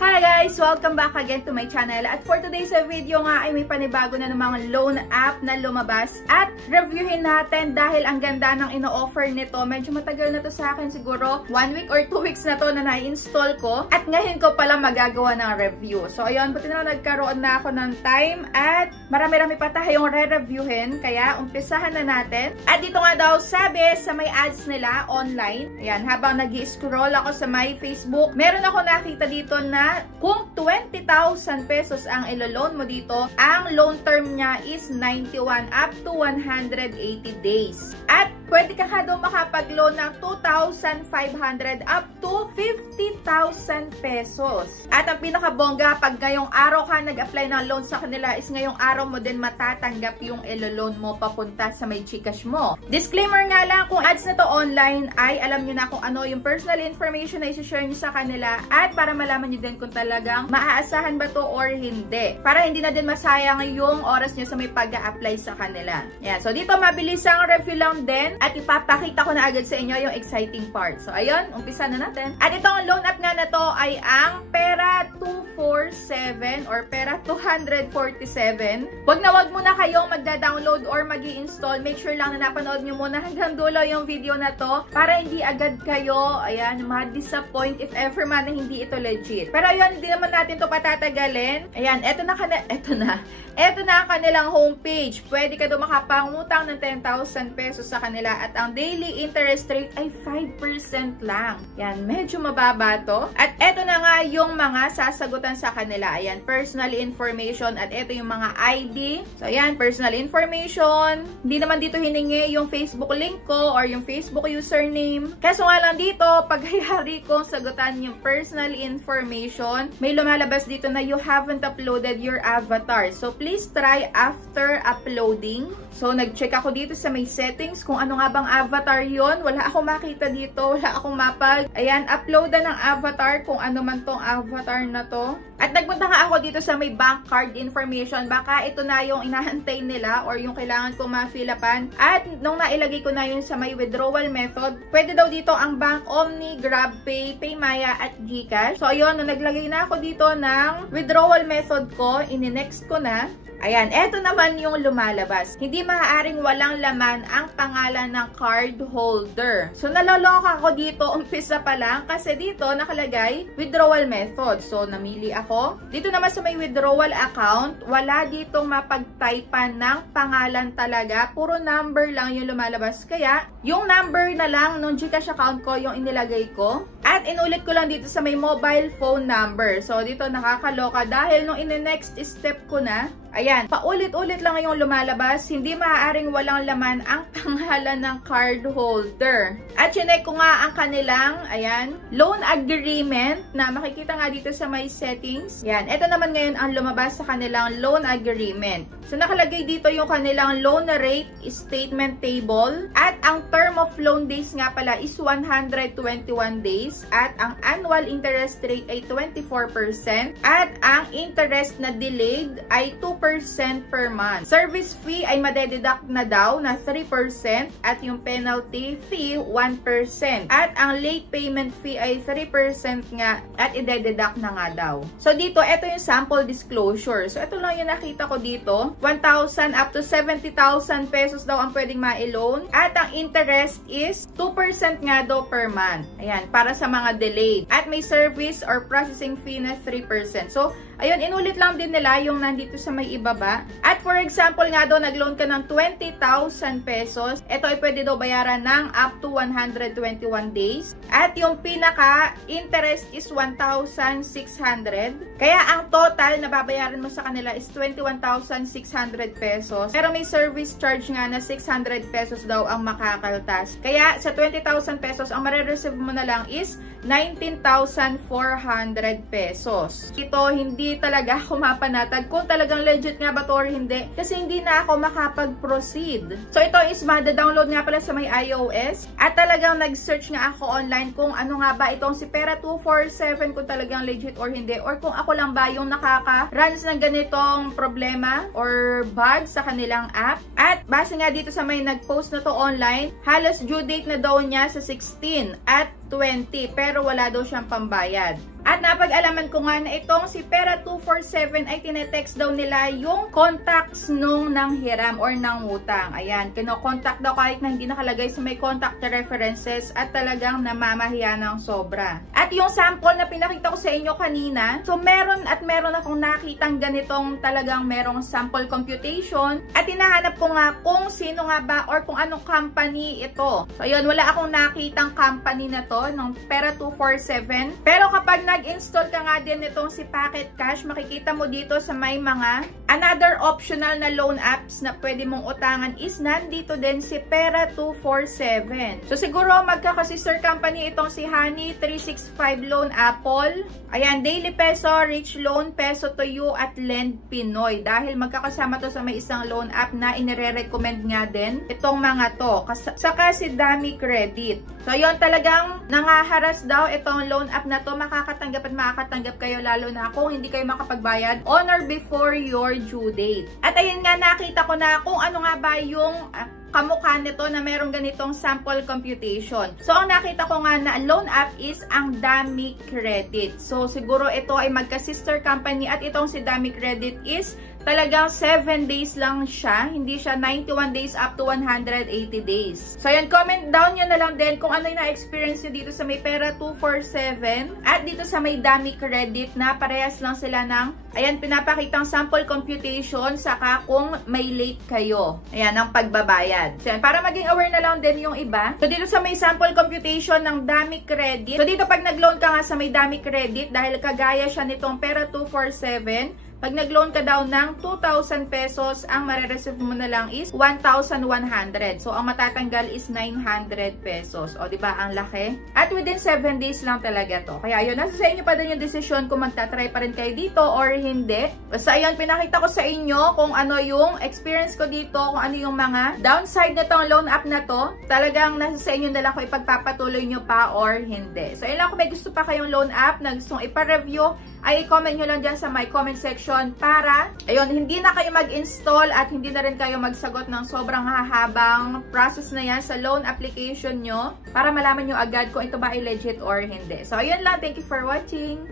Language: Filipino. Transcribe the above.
Hi guys! Welcome back again to my channel. At for today's video nga ay may panibago na namang loan app na lumabas at reviewin natin dahil ang ganda ng ino-offer nito. Medyo matagal na to sa akin, siguro 1 week or 2 weeks na to na na-install ko at ngayon ko pala magagawa ng review. So ayun, buti na nagkaroon na ako ng time at marami-rami pa tayong re-reviewin kaya umpisahan na natin. At dito nga daw sabi sa may ads nila online, ayan, habang nag-i-scroll ako sa my Facebook, meron ako nakita dito na kung 20,000 pesos ang ilo-loan mo dito, ang loan term niya is 91 up to 180 days. At pwede ka daw makapag-loan ng 2,500 up to 50,000 pesos. At ang pinakabongga, pag ngayong araw ka nag-apply ng loan sa kanila, is ngayong araw mo din matatanggap yung ilo-loan mo papunta sa may Gcash mo. Disclaimer nga lang, kung ads na to online, ay alam nyo na kung ano yung personal information na isi-share nyo sa kanila at para malaman nyo din kung talagang maaasahan ba to or hindi. Para hindi na din masayang yung oras nyo sa may pag-a-apply sa kanila. Yan. So dito mabilis ang review lang din at ipapakita ko na agad sa inyo yung exciting part. So ayun, umpisa na natin. At itong loan app nga na to ay ang Pera 247 or Pera 247. Wag na wag muna kayong magda-download or mag-i-install. Make sure lang na napanood nyo muna hanggang dulo yung video na to para hindi agad kayo, ayan, ma-disappoint if ever man na hindi ito legit. Pero ayun, hindi naman natin to patatagalin. Ayan, eto na ang kanilang homepage. Pwede ka daw makapangutang ng 10,000 pesos sa kanila at ang daily interest rate ay 5% lang. Yan, medyo mababa to. At eto na nga yung mga sasagutan sa kanila. Ayan, personal information at eto yung mga ID. So ayan, personal information. Hindi naman dito hiningi yung Facebook link ko or yung Facebook username. Kaso nga lang dito, paghayari kong sagutan yung personal information, may lumalabas dito na you haven't uploaded your avatar. So please try after uploading. So nag-check ako dito sa may settings kung ano nga bang avatar yon. Wala akong makita dito, wala akong mapag. Ayan, uploadan ng avatar kung ano man tong avatar na to. At nagpunta nga ako dito sa may bank card information. Baka ito na yung inahantay nila or yung kailangan kong ma-fill-upan. At nung nailagay ko na yun sa may withdrawal method, pwede daw dito ang Bank Omni, GrabPay, PayMaya at Gcash. So ayun, nung naglagay na ako dito ng withdrawal method ko, ini-next ko na. Ayan, eto naman yung lumalabas. Hindi maaaring walang laman ang pangalan ng card holder. So, naloloka ako dito, umpisa pa lang, kasi dito nakalagay withdrawal method. So, namili ako. Dito naman sa may withdrawal account, wala ditong mapag-typean ng pangalan talaga. Puro number lang yung lumalabas. Kaya, yung number na lang nung Gcash account ko, yung inilagay ko. At inulit ko lang dito sa may mobile phone number. So, dito nakakaloka dahil nung in-next step ko na, ayan, paulit-ulit lang yung lumalabas. Hindi maaaring walang laman ang pangalan ng card holder. At chinek ko nga ang kanilang, ayan, loan agreement na makikita nga dito sa my settings. Ayan, ito naman ngayon ang lumabas sa kanilang loan agreement. So, nakalagay dito yung kanilang loan rate statement table. At ang term of loan days nga pala is 121 days. At ang annual interest rate ay 24%. At ang interest na delayed ay 2% per month. Service fee ay madededuct na daw na 3% at yung penalty fee 1%. At ang late payment fee ay 3% nga at idededuct na nga daw. So dito, ito yung sample disclosure. So ito lang yung nakita ko dito. 1,000 up to 70,000 pesos daw ang pwedeng ma-loan. At ang interest is 2% nga daw per month. Ayan, para sa mga delayed. At may service or processing fee na 3%. So, ayun, inulit lang din nila yung nandito sa may ibaba. At for example nga daw, nag-loan ka ng 20,000 pesos. Ito ay pwede daw bayaran ng up to 121 days. At yung pinaka-interest is 1,600. Kaya ang total na babayaran mo sa kanila is 21,600 pesos. Pero may service charge nga na 600 pesos daw ang makakaltas. Kaya sa 20,000 pesos, ang marireceive mo na lang is 19,400 pesos. Ito, hindi talaga ako mapanatag kung talagang legit nga ba to or hindi. Kasi hindi na ako makapag-proceed. So, ito is mada-download nga pala sa may iOS. At talagang nag-search nga ako online kung ano nga ba itong si Pera 247, kung talagang legit or hindi. Or kung ako lang ba yung nakaka-runs ng ganitong problema or bug sa kanilang app. At base nga dito sa may nag-post na to online, halos due date na daw niya sa 16 at 20, pero wala daw siyang pambayad. At napag-alaman ko nga na itong si Pera247 ay tinetext daw nila yung contacts nung nanghiram or nangutang. Ayan, kino-contact daw kahit na hindi nakalagay sa may contact references at talagang namamahiya ng sobra. At yung sample na pinakita ko sa inyo kanina, so meron akong nakitang ganitong talagang merong sample computation at hinahanap ko nga kung sino nga ba or kung anong company ito. So ayun, wala akong nakitang company na to ng Pera247. Pero kapag nag-install ka nga din nitong si Pocket Cash, makikita mo dito sa may mga another optional na loan apps na pwede mong utangan is nandito din si Pera247. So siguro magkaka-sister company itong si Honey365 Loan Apple. Ayan, Daily Peso, Rich Loan, Peso to You at Lend Pinoy. Dahil magkakasama to sa may isang loan app na inire-recommend nga din itong mga to. Saka si Dami Credit. So yun, talagang nangaharas daw itong loan app na to. Makakatanggap at makakatanggap kayo lalo na kung hindi kayo makapagbayad on or before your due date. At ayun nga, nakita ko na kung ano nga ba yung kamukha nito na merong ganitong sample computation. So, ang nakita ko nga na loan app is ang Dami Credit. So, siguro ito ay magka-sister company at itong si Dami Credit is talagang 7 days lang siya. Hindi siya 91 days up to 180 days. So, yan, comment down nyo na lang din kung ano yung na-experience nyo dito sa may Pera247 at dito sa may Dami Credit na parehas lang sila ng, ayan, pinapakitang sample computation saka kung may late kayo. Ayan, ang pagbabayad. So, yan, para maging aware na lang din yung iba. So, dito sa may sample computation ng Dami Credit. So, dito pag nag-loan ka nga sa may Dami Credit, dahil kagaya siya nitong Pera247, pag nag-loan ka daw ng 2,000 pesos, ang marireceive mo na lang is 1,100. So, ang matatanggal is 900 pesos. O, diba? Ang laki. At within 7 days lang talaga to. Kaya, yun, nasa sa inyo pa din yung desisyon kung magta-try pa rin kayo dito or hindi. Basta, ayun, pinakita ko sa inyo kung ano yung experience ko dito, kung ano yung mga downside na tong loan app na to. Talagang nasa sa inyo na lang kung ipagpapatuloy nyo pa or hindi. So, ayun lang, kung may gusto pa kayong loan app na gustong ipa-review, ay i-comment nyo lang dyan sa my comment section para, ayun, hindi na kayo mag-install at hindi na rin kayo magsagot ng sobrang hahabang process na yan sa loan application nyo para malaman nyo agad kung ito ba ay legit or hindi. So, ayun lang. Thank you for watching.